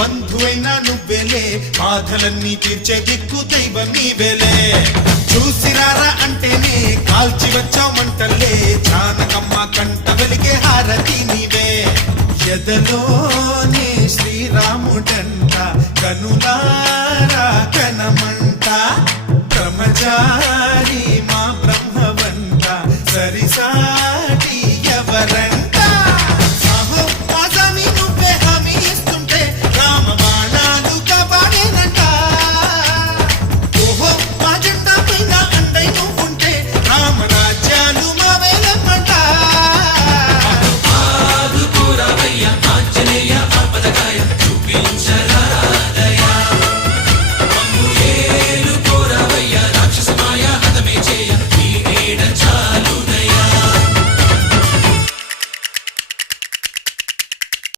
బంధువైనా నువ్వేలే, బాధలన్నీ తీర్చే దిక్కు దైవం నీవేలే. చూసిరారా అంటేనే కాల్చి వచ్చామంటలే, జానకమ్మ కంట వెలిగే హారతి నీవే. ఎదలోనే శ్రీరాముడంట, కనులారా కనమంట, ప్రమజా